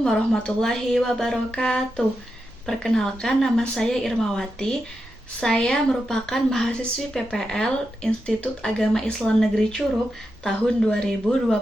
Assalamualaikum warahmatullahi wabarakatuh. Perkenalkan, nama saya Irmawati. Saya merupakan mahasiswi PPL Institut Agama Islam Negeri Curup tahun 2025.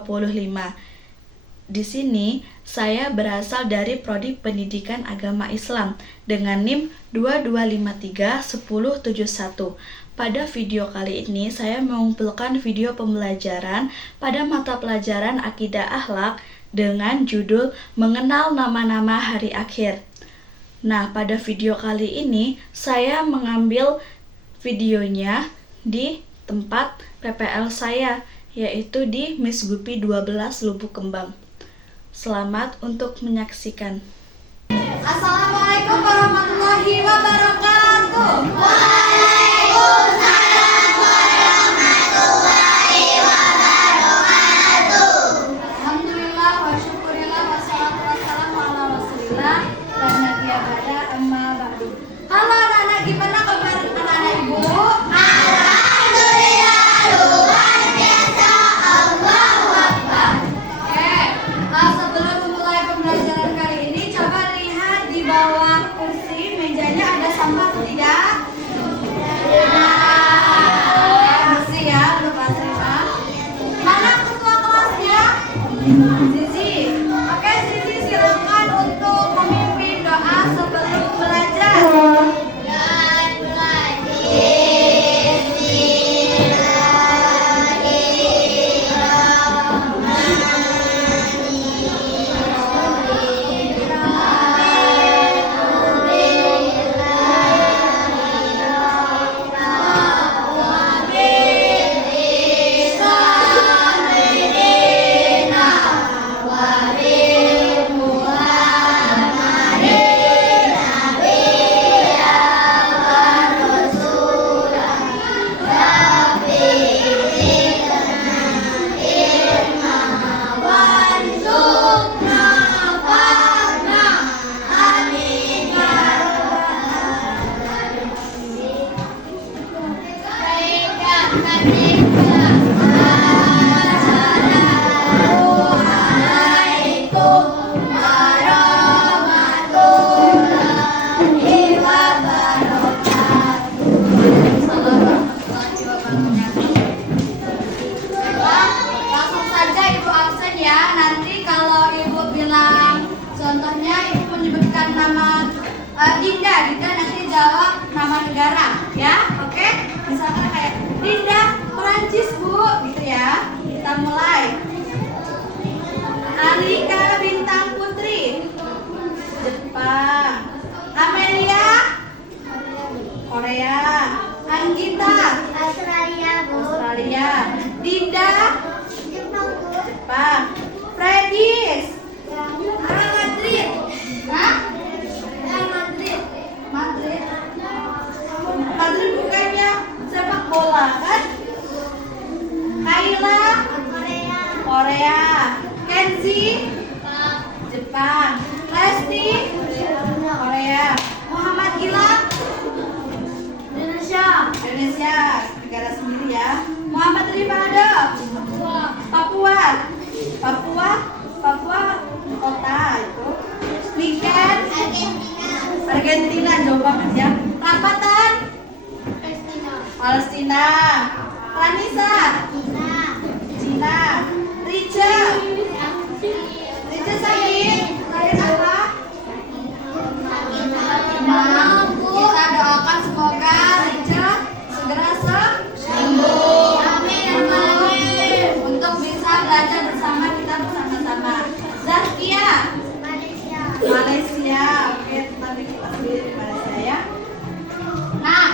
Di sini saya berasal dari Prodi Pendidikan Agama Islam dengan NIM 22531071. Pada video kali ini saya mengumpulkan video pembelajaran pada mata pelajaran Akidah Akhlak dengan judul Mengenal Nama-Nama Hari Akhir. Nah, pada video kali ini saya mengambil videonya di tempat PPL saya, yaitu di Miss Gupi 12 Lubuk Kembang. Selamat untuk menyaksikan. Assalamualaikum warahmatullahi wabarakatuh. Waalaikumsalam warahmatullahi wabarakatuh. Alhamdulillah wa syukurillah wassalatu wassalamu ala rasulillah dan nabiya ba'da amma ba'du. Halo anak-anak, gimana kabar anak-anak ibu? Alhamdulillah, luar biasa, Allahu Akbar. Sebelum memulai pembelajaran kali ini, coba lihat di bawah kursi mejanya ada sampah atau tidak? Bersih ya, lupa terima. Mana ketua kelasnya? Zizi. Oke, Zizi silakan untuk memimpin doa sebelum belajar. Langsung saja ibu absen ya. Nanti kalau ibu bilang, contohnya ibu menyebutkan nama Dinda, nanti jawab nama negara, ya, oke? Misalkan kayak Dinda Perancis bu, gitu ya. Kita mulai. Alika Bintang Putri, Jepang. Amelia, Korea. Anggita, Australia. Dinda, Jepang. Fredis, Madrid. Hah? Madrid. Madrid bukannya sepak bola kan? Kayla, Korea. Kenzi, Jepang. Lesti, Korea. Muhammad Gilang, Indonesia, negara sendiri ya. Muhammad Rifado, Papua kota itu. Niken, Argentina, jauh banget ya. Rapatan, Palestina. Ranisa, Cina. Rica sakit apa? Kita doakan semoga Rica segera sembuh. Untuk bisa belajar bersama kita bersama-sama. Zaskia, Malaysia. Oke, nanti kita sendiri di Malaysia ya. Nah,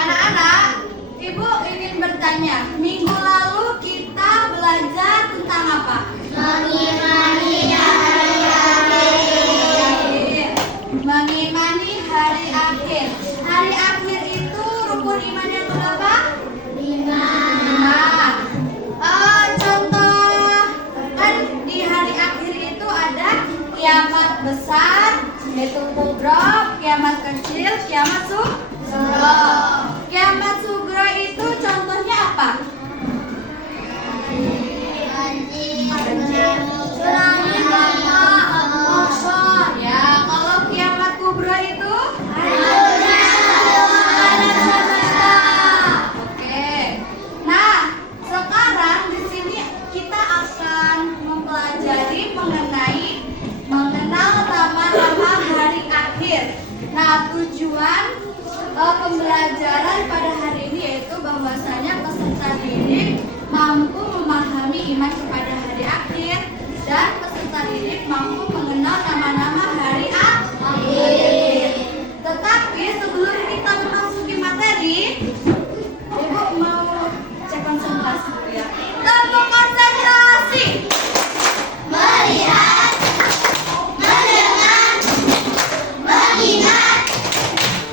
anak-anak, ibu ingin bertanya, minggu lalu kita belajar tentang apa? Mengimani hari akhir. Mengimani hari akhir. Hari akhir itu rukun iman yang berapa? 5. Contoh kan di hari akhir itu ada kiamat besar, yaitu kubro, kiamat kecil, kiamat sugro. Kiamat sugro itu contohnya apa? Surangi Allah Nah, tujuan pembelajaran pada hari ini yaitu bahwasanya peserta didik mampu memahami iman kepada hari akhir dan peserta didik mampu mengenal nama-nama hari akhir. Tetapi sebelum kita memasuki materi, Ibu mau cek konsentrasi dulu ya. Tepuk konsentrasi. Melihat, mendengar, mengingat,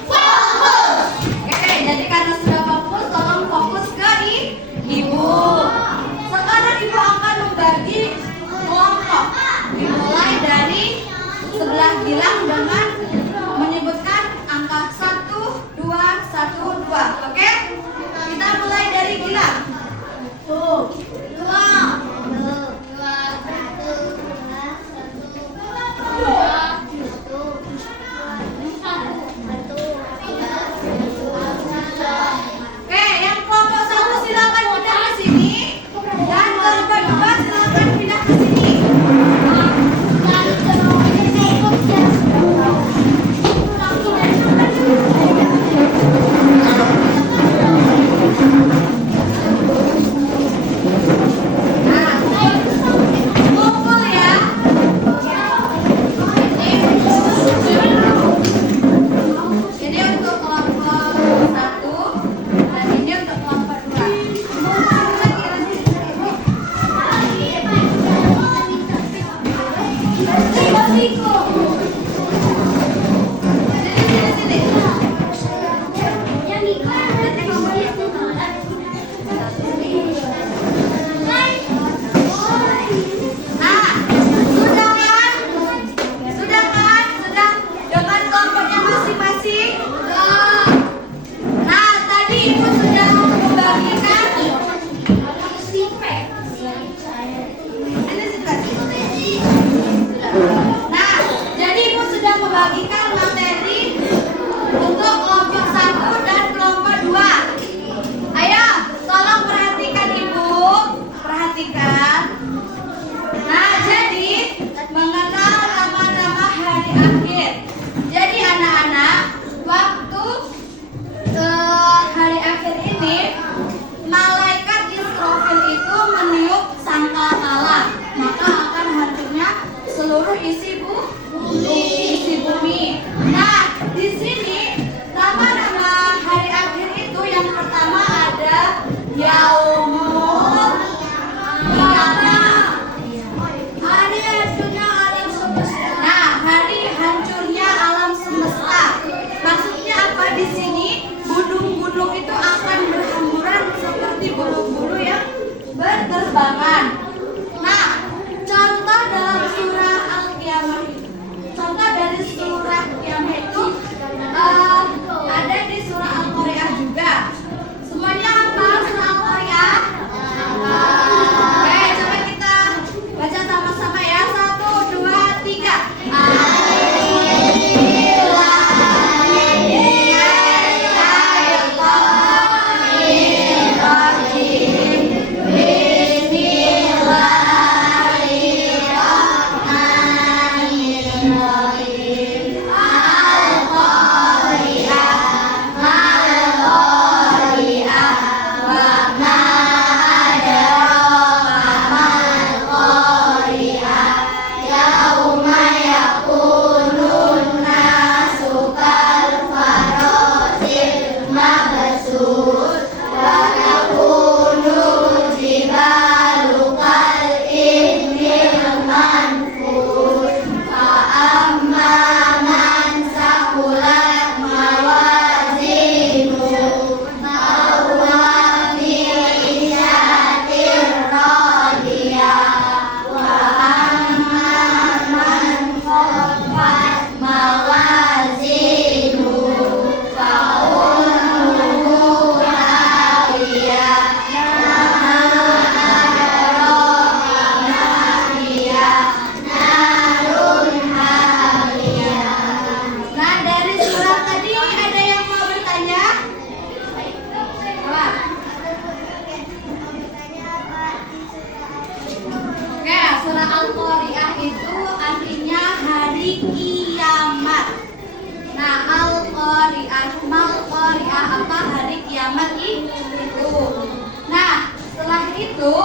fokus. Oke, jadi karena sudah fokus, tolong fokus ke Ibu. Sekarang Ibu akan membagi kelompok. Dimulai dari sebelah kiri qari'ah. Mal qari'ah apa? Hari kiamat itu. Nah, setelah itu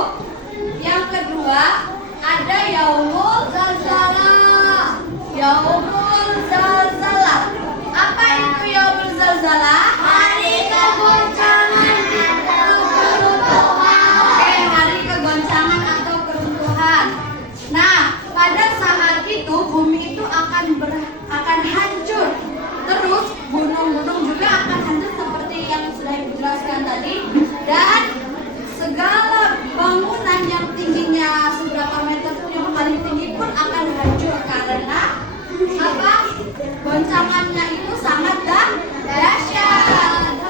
yang kedua ada yaumul zalzalah. Yaumul zalzalah. Apa itu yaumul zalzalah? Hari kegoncangan atau keruntuhan. Oke, hari kegoncangan atau keruntuhan. Nah, pada saat itu bumi itu akan hancur. Terus gunung-gunung juga akan hancur seperti yang sudah Ibu jelaskan tadi, dan segala bangunan yang tingginya seberapa meter pun yang paling tinggi pun akan hancur karena apa? Goncangannya itu sangat dahsyat.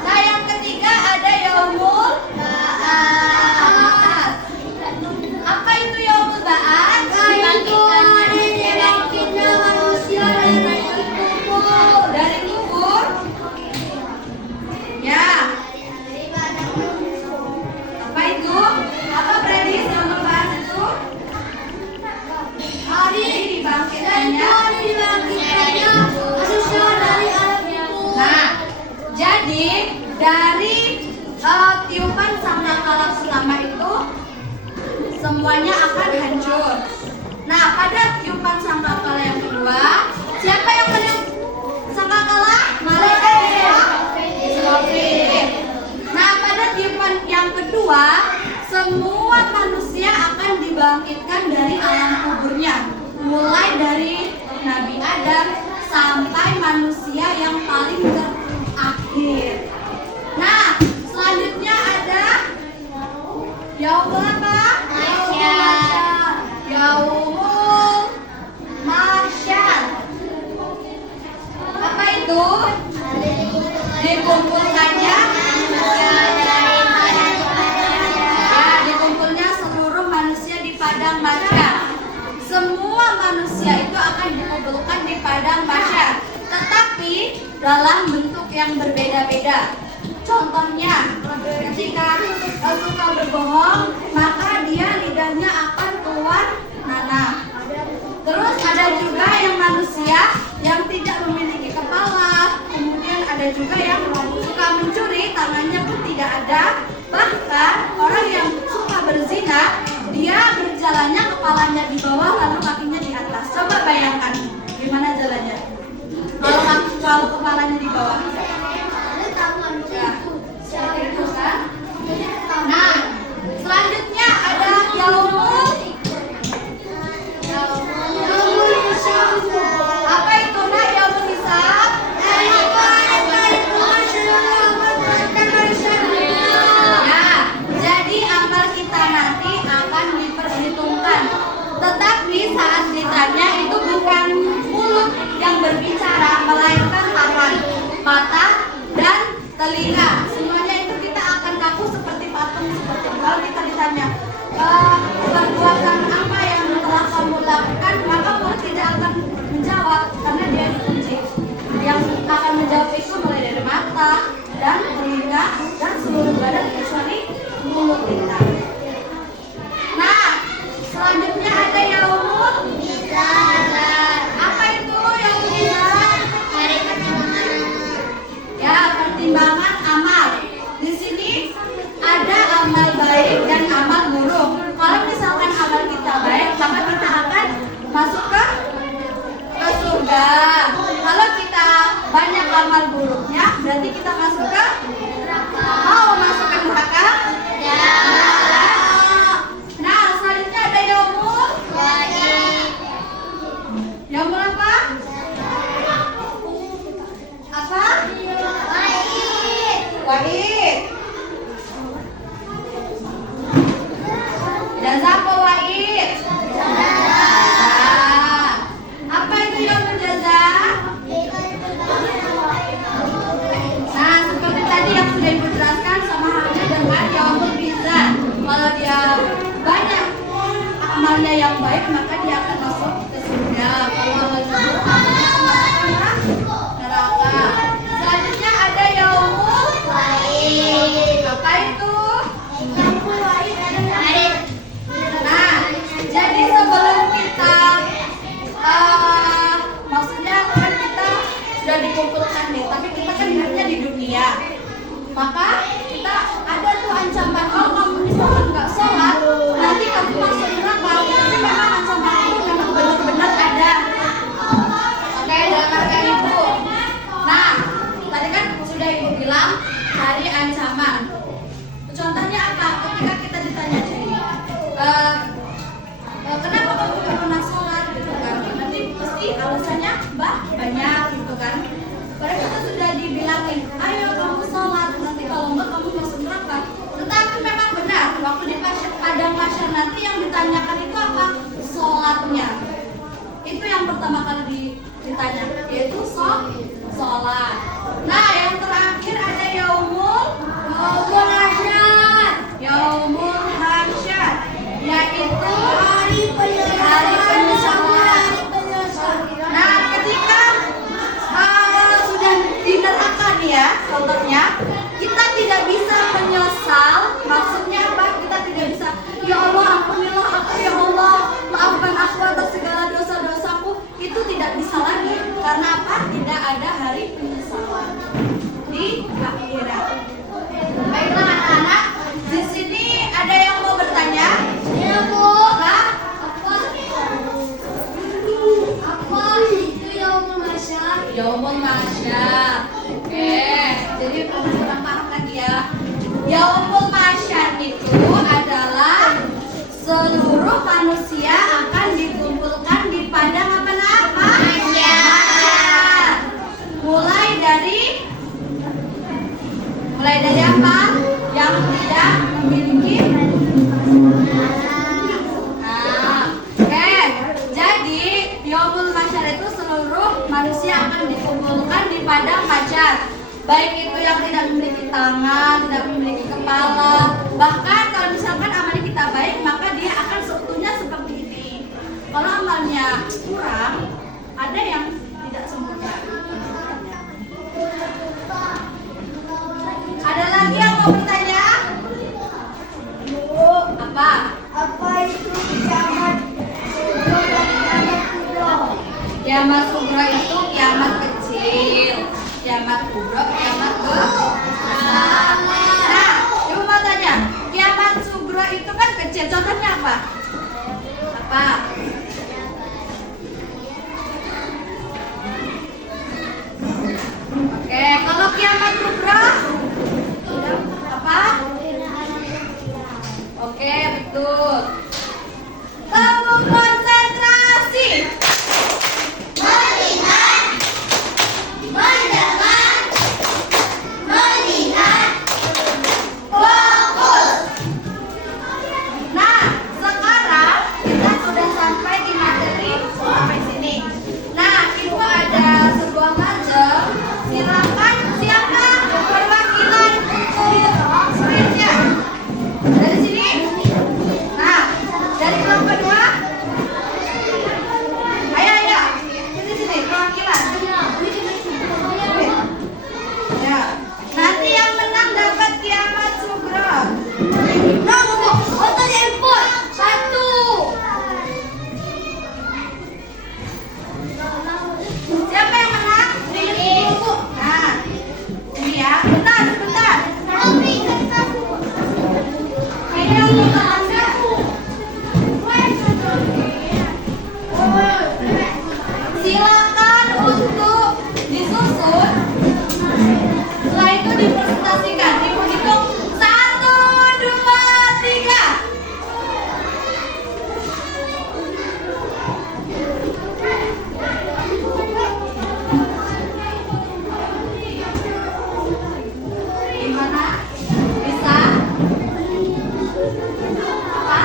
Nah, yang ketiga ada yaumul ba'ats. Apa itu yaumul ba'ats? Itu hari dibangkitnya manusia dari kubur. Dari kubur. Ya. Apa itu? Apa prediksi yaumul ba'ats itu? Hari Dibangkitkannya. dibangkitkannya manusia dari alam kubur. Nah, jadi dari tiupan sangkakala pertama itu semuanya akan hancur. Nah, pada tiupan sangkakala yang kedua, siapa yang meniup sangkakala? Malaikat Israfil. Nah, pada tiupan yang kedua, semua manusia akan dibangkitkan dari alam kuburnya, mulai dari Nabi Adam sampai manusia yang paling terakhir. Nah, selanjutnya ada yaumul apa? Yaumul mahsyar. Apa itu? Dikumpulkannya dikumpulnya seluruh manusia di padang mahsyar. Semua manusia itu akan dikumpulkan di padang mahsyar, tetapi dalam bentuk yang berbeda-beda. Contohnya, ketika suka berbohong, maka dia lidahnya akan keluar nanah. Terus ada juga yang manusia yang tidak memiliki kepala. Kemudian ada juga yang suka mencuri, tangannya pun tidak ada. Bahkan orang yang suka berzina, dia berjalannya kepalanya di bawah lalu kakinya di atas. Coba bayangkan gimana jalannya kalau kepalanya di bawah. Ya, seperti itu kan? Nah, selanjutnya ada yaumul hisab. Apa itu nak yaumul hisab? Nah, jadi amal kita nanti akan diperhitungkan. Tetapi saat ditanya itu bukan mulut yang berbicara, melainkan tangan, mata, dan telinga. Semuanya itu kita akan kaku seperti patung. Kalau kita ditanya perbuatan apa yang telah kamu lakukan, maka mulut tidak akan menjawab karena dia dikunci. Yang akan menjawab itu mulai dari mata dan telinga dan seluruh badan kecuali mulut kita. Nah, selanjutnya ada yaumul mizan. Apa itu yaumul mizan? Hari pertimbangan. Ya, pertimbangan amal. Di sini ada amal baik dan amal buruk. Kalau misalkan amal kita baik, maka kita akan masuk ke surga. Kalau kita banyak amal buruknya, berarti kita masuk ke neraka. Mau masuk ke neraka? Ya. Nah, selanjutnya ada yaumul Wajib. yaumul apa? Apa? Wajib. Wahid. Jaza apa wahid? Nah, apa itu yaumul jaza? Nah, seperti tadi yang sudah Ibu jelaskan sama halnya dengan yaumul mizan. Kalau dia banyak amalnya yang baik, maka dia akan masuk ke surga. Kalau amalnya buruk, akan masuk ke neraka. Selanjutnya ada yaumul dikumpulkan nih, tapi kita kan hidupnya di dunia. Maka kita ada tuh ancaman, kalau kamu misalkan nggak sholat, nanti kamu masuk neraka. Tapi memang ancaman itu memang benar-benar ada. Oke, dalam harga ibu. Nah, tadi kan sudah ibu bilang hari ancaman. Contohnya apa? Ketika kita ditanya kenapa kamu nggak pernah sholat gitu kan? Nanti pasti alasannya banyak gitu kan. Padahal kita sudah dibilangin, ayo kamu sholat, nanti kalau enggak kamu masuk neraka. Tetapi memang benar, waktu di padang mahsyar nanti yang ditanyakan itu apa? Sholatnya. Itu yang pertama kali ditanya, yaitu sholat. Nah, yang terakhir ada yaumul hasyar. Yaumul hasyar, yaitu hari penyesalan. Nah, ketika sudah di neraka nih ya, contohnya kita tidak bisa menyesal. Maksudnya apa? Kita tidak bisa, ya Allah ampunilah aku, ya Allah maafkan aku atas segala dosa-dosaku. Itu tidak bisa lagi. Karena apa? Tidak ada hari penyesalan di akhirat. Baiklah anak-anak, di sini ada yang mau bertanya? Ya Bu. Hah? Apa itu yaumul mahsyar? Yaumul mahsyar. Oke, jadi kamu kurang paham lagi ya. Yaumul mahsyar itu adalah seluruh manusia akan dikumpulkan di padang apa? Mahsyar. Mulai dari apa? Yang tidak memiliki. Oke. Jadi yaumul mahsyar itu seluruh manusia akan dikumpulkan di padang mahsyar. Baik itu yang tidak memiliki tangan, tidak memiliki kepala. Bahkan kalau misalkan amalnya kita baik, maka dia akan seutuhnya seperti ini. Kalau amalnya kurang, ada yang tidak sempurna. Ada lagi yang mau bertanya? Apa? Apa itu kiamat? Kiamat kubro itu kiamat kecil, kiamat kubro, kiamat besar. Nah, ibu mau tanya, kiamat kubro itu kan kecil, contohnya apa? Apa? Oke, kalau kiamat kubro apa? Oke, betul. Kamu konsentrasi. Melihat, mendengar, melihat, Fokus. Nah, sekarang kita sudah sampai di materi sampai sini. Nah, ibu ada sebuah majem. Silakan siapa perwakilan sprintnya? Dari sini. Nah, dari kelompok kedua. Ayo, ayo. Sini, perwakilan. Ya. Nanti yang menang dapat kiamat sugro. nah Bu, foto handphone 1. Siapa yang menang? Ini. Nah, ini ya. Bentar, sebentar. Ini yang menang. Silakan untuk disusun. Setelah itu dipresentasikan. Ibu hitung 1, 2, 3. Gimana? Bisa? Apa?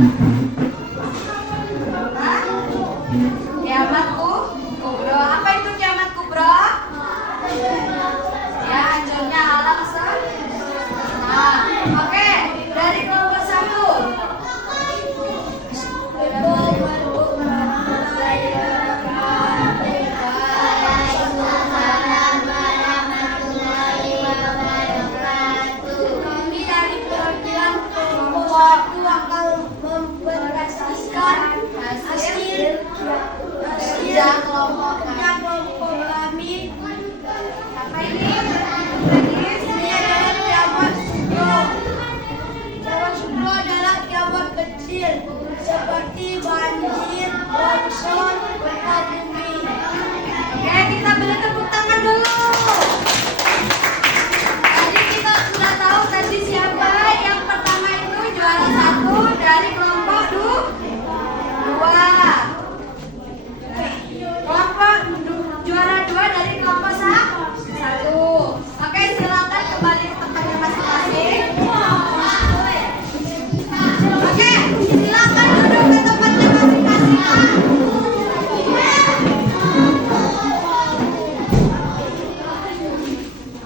Hah? Kiamat kubro. Apa itu kiamat kubro? Ya, hancurnya alam semesta. Oke, dari kelompok 1. Kami dari perwakilan kelompok 1 akan mempresentasikan hasil Kerja kelompok kami. apa ini? Ini adalah kiamat sugro. Kiamat sugro adalah kiamat kecil seperti banjir, longsor, gempa bumi. Oke, kita beri tepuk tangan dulu. Tadi kita sudah tahu tadi siapa yang pertama itu juara 1 dari kelompok 2. Kelompok juara 2 dari kelompok 1. Oke, silakan kembali ke tempatnya masing-masing. Oke, silakan duduk ke tempatnya masing-masing.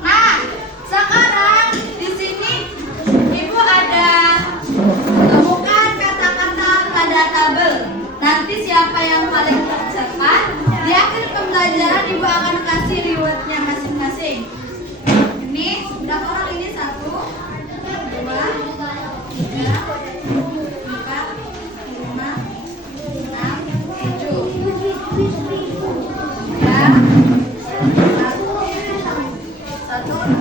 Nah, sekarang di sini Ibu ada menemukan kata-kata pada tabel. Nanti siapa yang paling tercepat di akhir pembelajaran Ibu akan kasih rewardnya masing-masing. Ini berapa orang ini? 1, 2, 3, 4, 5, 6, 7. Ya. 1,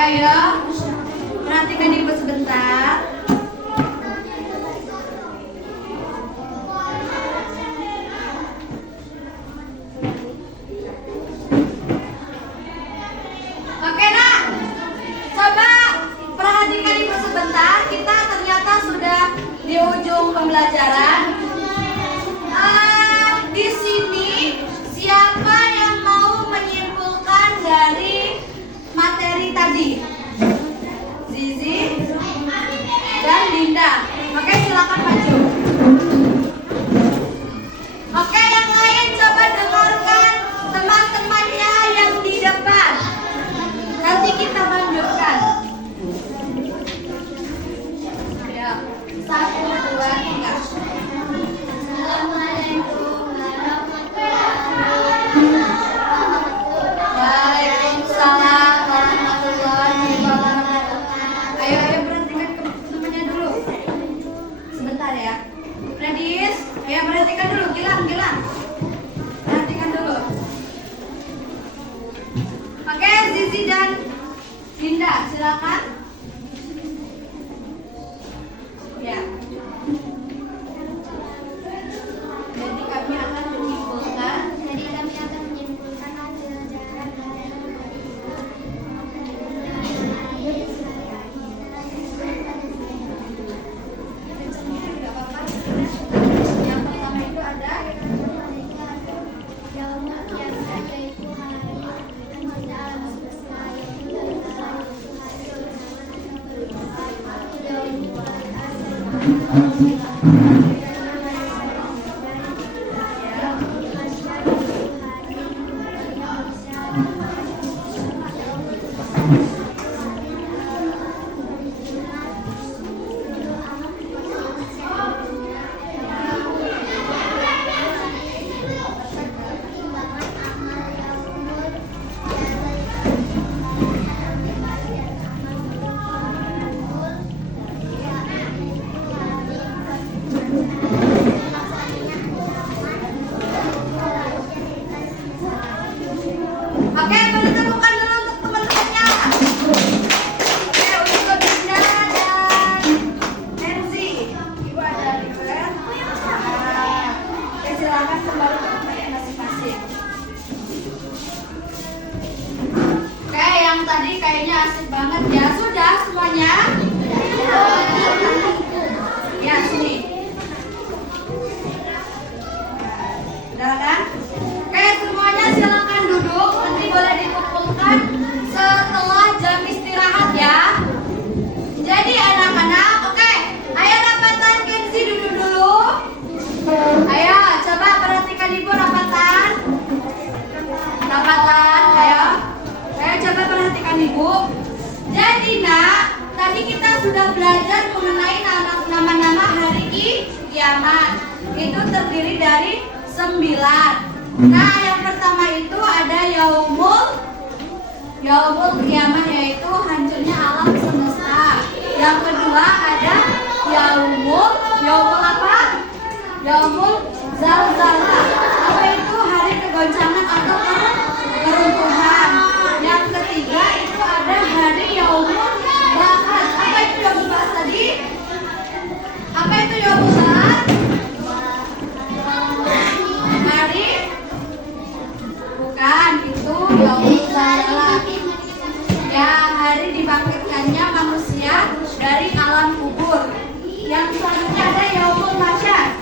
Ayo. Perhatikan ibu sebentar. Oke nak, coba perhatikan ibu sebentar. Kita ternyata sudah di ujung pembelajaran. Di sini siapa yang mau menyimpulkan dari materi tadi? Zizi dan Dinda. Oke, silakan maju. Oke, yang lain coba dengarkan teman-temannya yang di depan. Nanti kita lanjutkan. Ya, 1, 2, 3. Waalaikumsalam warahmatullahi wabarakatuh. Ayo perhatikan temannya dulu. Sebentar ya. Radis, ya perhatikan dulu. Gilang. Perhatikan dulu. Oke, Zizi dan Dinda, silakan. Ya. Jadi kami akan menyimpulkan. hasil jalan Tidak apa-apa. Yang pertama itu ada Oke, boleh temukan dulu untuk teman-temannya. Oke, untuk Dinda dan Nancy. Ibu ada di bawah. Oke, silakan kembali ke tempatnya masing-masing. Oke, yang tadi kayaknya asik banget ya. Sudah semuanya? Ya, sini. Udah kan? Oke, semuanya silakan duduk. Nanti boleh dikumpulkan setelah jam istirahat ya. Jadi anak-anak, oke, ayo rapatan Kenzi duduk dulu. Ayo, coba perhatikan ibu rapatan. Rapatan, ayo. Ayo coba perhatikan ibu. Jadi nak, tadi kita sudah belajar mengenai nama-nama hari kiamat. Itu terdiri dari 9. Nah, yang pertama itu ada yaumul kiamah, yaitu hancurnya alam semesta. Yang kedua ada yaumul apa? Yaumul zalzalah. Apa itu? Hari kegoncangan atau keruntuhan. Yang ketiga itu ada hari yaumul ba'ats. Apa itu yaumul ba'ats tadi? Apa itu yaumul ba'ats? Hari bukan, itu yaumul zalzalah. Ya, hari dibangkitkannya manusia dari alam kubur. Yang selanjutnya ada yaumul mahsyar.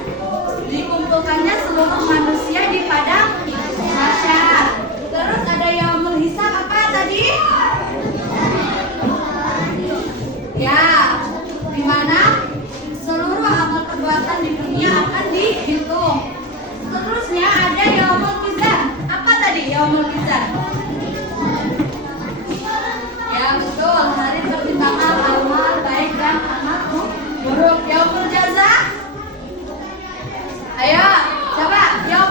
Dikumpulkannya seluruh manusia di padang mahsyar. Terus ada yaumul hisab. Apa tadi? Ya, di mana seluruh amal perbuatan di dunia akan dihitung. Seterusnya ada yaumul mizan. Apa tadi yaumul mizan? Ya betul, hari pertimbangan amal baik dan amal buruk. Yaumul jaza. Ayo, coba yaumul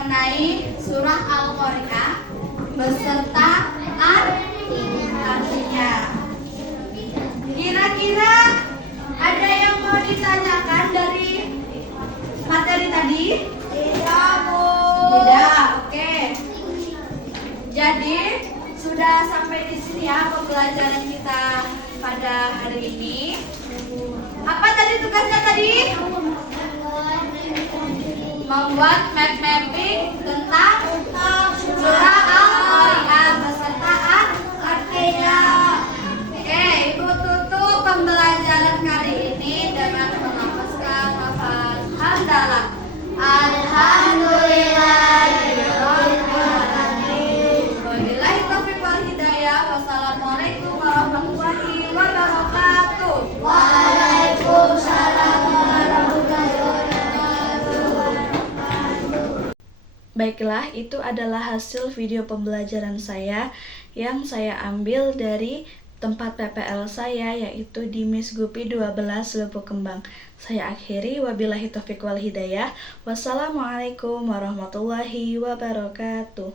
mengenai surah Al-Qari'ah beserta artinya. Kira-kira ada yang mau ditanyakan dari materi tadi? Tidak, Bu. Tidak, oke. Jadi sudah sampai di sini ya pembelajaran kita pada hari ini. Apa tadi tugasnya tadi? Membuat map mapping tentang surah Al-Qari'ah beserta artinya. Oke, Ibu tutup pembelajaran kali ini dengan melafazkan lafaz hamdalah. Alhamdulillahirobbilalamin. Wabillahi taufiq wal hidayah. Wassalamualaikum warahmatullahi wabarakatuh. Waalaikumsalam warahmatullahi wabarakatuh. Baiklah, itu adalah hasil video pembelajaran saya yang saya ambil dari tempat PPL saya, yaitu di Miss Gupi 12 Lubuk Kembang. Saya akhiri, wabillahi taufiq wal hidayah. Wassalamualaikum warahmatullahi wabarakatuh.